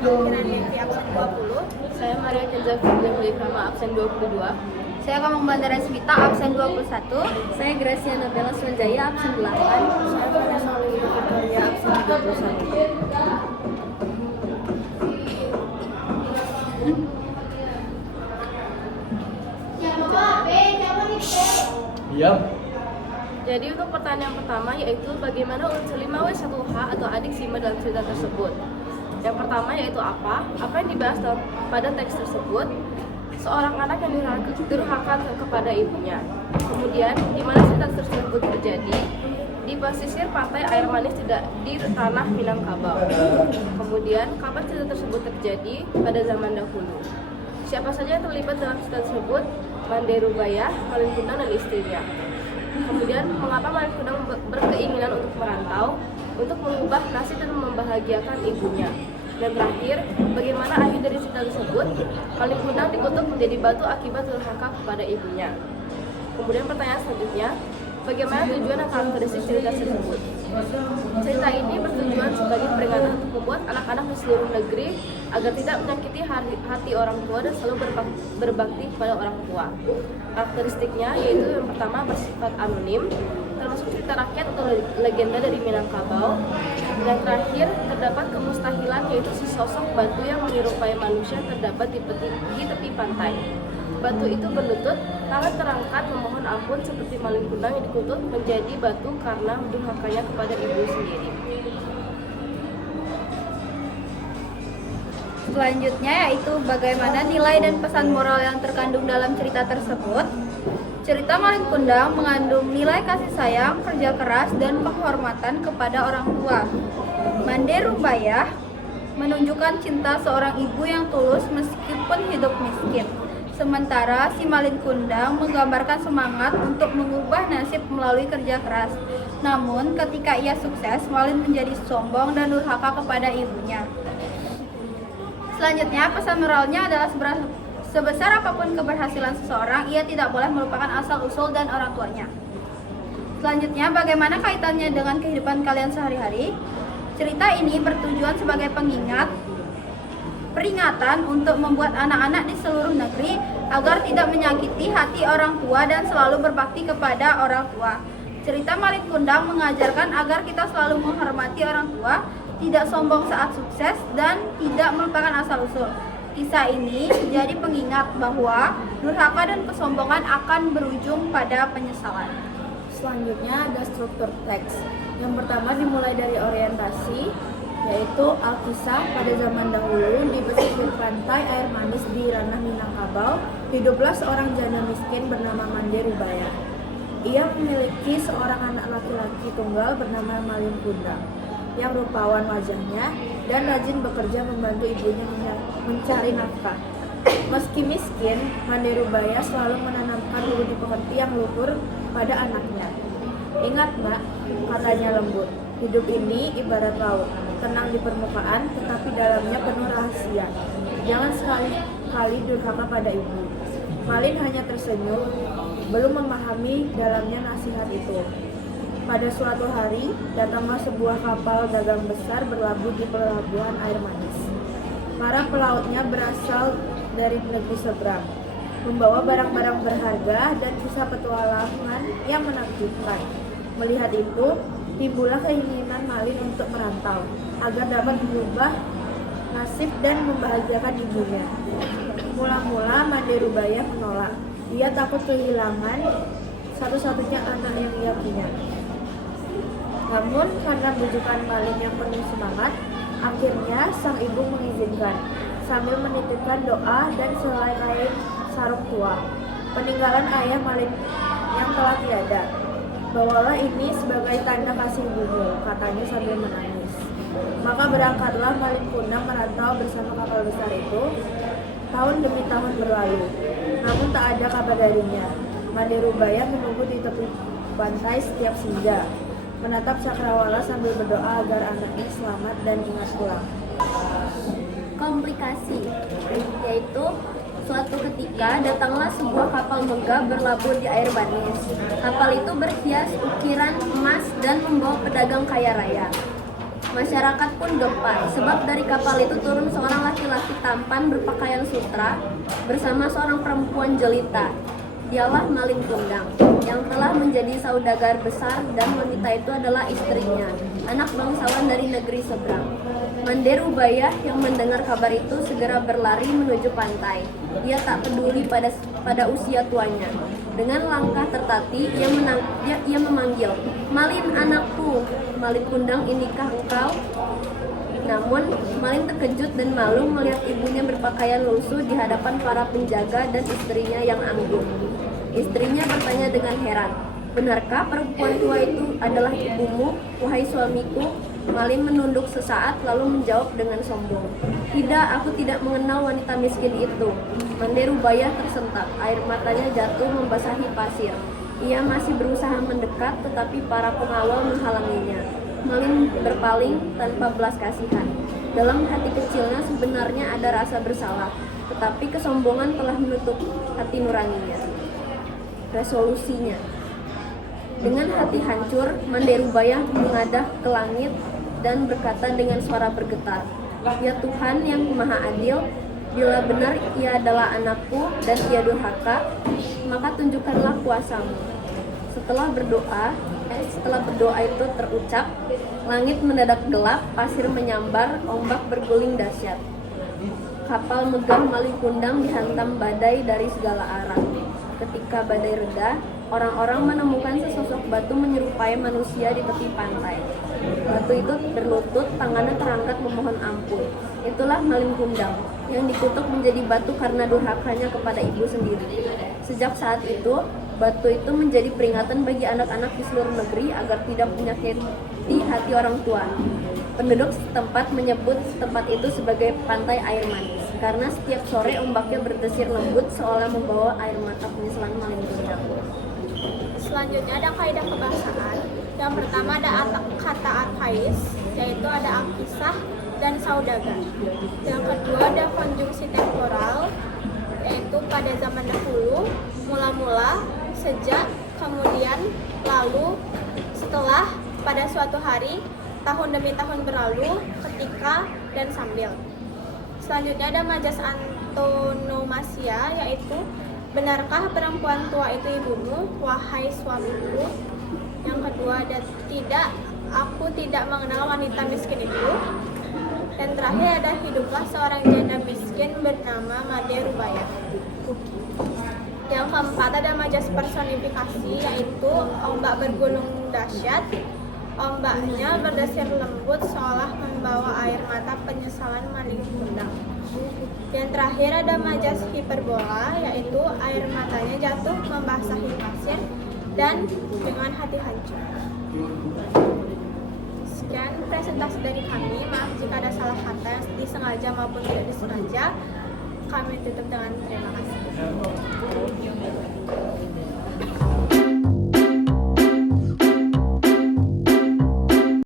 kemungkinan Devi absen 20. Saya Maria Kenza Firly absen 22. Saya Kamang Bandara Smita absen 21. Saya Graciana Bella Sunjaya absen 8. Saya Vanessa Olivia Victoria absen 31. Diam. Jadi untuk pertanyaan pertama yaitu bagaimana unsur 5W1H atau adik Sima dalam cerita tersebut. Yang pertama yaitu apa yang dibahas pada teks tersebut. Seorang anak yang durhaka kepada ibunya. Kemudian di mana cerita tersebut terjadi? Di pesisir pantai air manis tidak di tanah Minangkabau. Kemudian kapan cerita tersebut terjadi? Pada zaman dahulu. Siapa saja yang terlibat dalam cerita tersebut? Mande Rubayah, Malin Kundang, dan istrinya. Kemudian mengapa Malin Kundang berkeinginan untuk merantau, untuk mengubah nasib dan membahagiakan ibunya. Dan terakhir, bagaimana akhir dari cerita tersebut? Malin Kundang dikutuk menjadi batu akibat durhaka kepada ibunya. Kemudian pertanyaan selanjutnya, bagaimana tujuan dan karakteristik cerita tersebut? Cerita ini bertujuan sebagai peringatan untuk membuat anak-anak di seluruh negeri agar tidak menyakiti hati orang tua dan selalu berbakti kepada orang tua. Karakteristiknya yaitu yang pertama bersifat anonim, termasuk cerita rakyat atau legenda dari Minangkabau. Dan terakhir, terdapat kemustahilan yaitu sesosok batu yang menyerupai manusia terdapat di tepi pantai. Batu itu berlutut, tangan terangkat memohon ampun seperti Malin Kundang yang dikutuk menjadi batu karena durhakanya kepada ibu sendiri. Selanjutnya yaitu bagaimana nilai dan pesan moral yang terkandung dalam cerita tersebut. Cerita Malin Kundang mengandung nilai kasih sayang, kerja keras, dan penghormatan kepada orang tua. Mande Rubayah menunjukkan cinta seorang ibu yang tulus meskipun hidup miskin. Sementara si Malin Kundang menggambarkan semangat untuk mengubah nasib melalui kerja keras. Namun ketika ia sukses, Malin menjadi sombong dan durhaka kepada ibunya. Selanjutnya, pesan moralnya adalah sebesar apapun keberhasilan seseorang, ia tidak boleh melupakan asal-usul dan orang tuanya. Selanjutnya, bagaimana kaitannya dengan kehidupan kalian sehari-hari? Cerita ini bertujuan sebagai peringatan untuk membuat anak-anak di seluruh negeri agar tidak menyakiti hati orang tua dan selalu berbakti kepada orang tua. Cerita Malin Kundang mengajarkan agar kita selalu menghormati orang tua, tidak sombong saat sukses, dan tidak melupakan asal-usul. Kisah ini menjadi pengingat bahwa durhaka dan kesombongan akan berujung pada penyesalan. Selanjutnya ada struktur teks. Yang pertama dimulai dari orientasi, yaitu Alkisah pada zaman dahulu di pesisir pantai air manis di ranah Minangkabau, hiduplah seorang janda miskin bernama Mande Rubayah. Ia memiliki seorang anak laki-laki tunggal bernama Malin Kundang yang rupawan wajahnya dan rajin bekerja membantu ibunya mencari nafkah. Meski miskin, Mande Rubayah selalu menanamkan bulu di pohon yang luhur pada anaknya. Ingat nak, katanya lembut, hidup ini ibarat laut, tenang di permukaan tetapi dalamnya penuh rahasia. Jangan sekali-kali durhaka pada ibu. Malin hanya tersenyum, belum memahami dalamnya nasihat itu. Pada suatu hari, datanglah sebuah kapal dagang besar berlabuh di pelabuhan air manis. Para pelautnya berasal dari negeri seberang, membawa barang-barang berharga dan kisah petualangan yang menakjubkan. Melihat itu, timbullah keinginan Malin untuk merantau, agar dapat mengubah nasib dan membahagiakan ibunya. Mula-mula Mande Rubayah menolak. Ia takut kehilangan satu-satunya anak yang ia punya. Namun karena bujukan Malin yang penuh semangat, akhirnya sang ibu mengizinkan, sambil menitipkan doa dan selai kain sarung tua. Peninggalan ayah Malin yang telah tiada. Bawalah ini sebagai tanda kasih ibumu, katanya sambil menangis. Maka berangkatlah Malin Kundang merantau bersama kapal besar itu. Tahun demi tahun berlalu, namun tak ada kabar darinya. Mande Rubayah menunggu di tepi pantai setiap senja, menatap cakrawala sambil berdoa agar anaknya selamat dan ingat pulang. Komplikasi, yaitu suatu ketika datanglah sebuah kapal megah berlabuh di air manis. Kapal itu berhias ukiran emas dan membawa pedagang kaya raya. Masyarakat pun gempar, sebab dari kapal itu turun seorang laki-laki tampan berpakaian sutra bersama seorang perempuan jelita. Dialah Malin Kundang, yang telah menjadi saudagar besar, dan wanita itu adalah istrinya, anak bangsawan dari negeri seberang. Mande Rubayah yang mendengar kabar itu segera berlari menuju pantai. Ia tak peduli pada usia tuanya. Dengan langkah tertati, ia memanggil, "Malin, anakku." "Malin Kundang, inikah engkau?" Namun, Malin terkejut dan malu melihat ibunya berpakaian lusuh di hadapan para penjaga dan istrinya yang anggun. Istrinya bertanya dengan heran, "Benarkah perempuan tua itu adalah ibumu, wahai suamiku?" Malin menunduk sesaat lalu menjawab dengan sombong, "Tidak, aku tidak mengenal wanita miskin itu." Mande Rubayah tersentak, air matanya jatuh membasahi pasir. Ia masih berusaha mendekat, tetapi para pengawal menghalanginya. Malin berpaling tanpa belas kasihan. Dalam hati kecilnya sebenarnya ada rasa bersalah, tetapi kesombongan telah menutup hati nuraninya. Resolusinya. Dengan hati hancur, Mande Rubayah mengadah ke langit dan berkata dengan suara bergetar, "Ya Tuhan yang Maha Adil, bila benar ia adalah anakku dan ia durhaka, maka tunjukkanlah kuasamu." Setelah berdoa itu terucap, langit mendadak gelap, pasir menyambar, ombak berguling dahsyat. Kapal megah Malin Kundang dihantam badai dari segala arah. Ketika badai reda, orang-orang menemukan sesosok batu menyerupai manusia di tepi pantai. Batu itu berlutut, tangannya terangkat memohon ampun. Itulah Malin Kundang, yang dikutuk menjadi batu karena durhakanya kepada ibu sendiri. Sejak saat itu, batu itu menjadi peringatan bagi anak-anak di seluruh negeri agar tidak menyakiti hati orang tua. Penduduk setempat menyebut tempat itu sebagai Pantai Air Manis, karena setiap sore ombaknya berdesir lembut seolah membawa air mata penyesalan Malin Kundang. Selanjutnya ada kaidah kebahasaan. Yang pertama ada kata arkais, yaitu ada alkisah dan saudagar. Yang kedua ada konjungsi temporal, yaitu pada zaman dahulu, mula-mula, sejak, kemudian, lalu, setelah, pada suatu hari, tahun demi tahun berlalu, ketika, dan sambil. Selanjutnya ada majas antonomasia, yaitu benarkah perempuan tua itu ibumu, wahai suamiku? Yang kedua ada tidak, aku tidak mengenal wanita miskin itu. Dan terakhir ada hiduplah seorang janda miskin bernama Made Rubayah. Yang keempat ada majas personifikasi, yaitu ombak bergunung dahsyat. Ombaknya berdesir lembut seolah membawa air mata penyesalan Malin Kundang. Yang terakhir ada majas hiperbola, yaitu air matanya jatuh membasahi pasir dan dengan hati hancur. Sekian presentasi dari kami. Maaf jika ada salah kata yang disengaja maupun tidak disengaja. Kami tutup dengan terima kasih.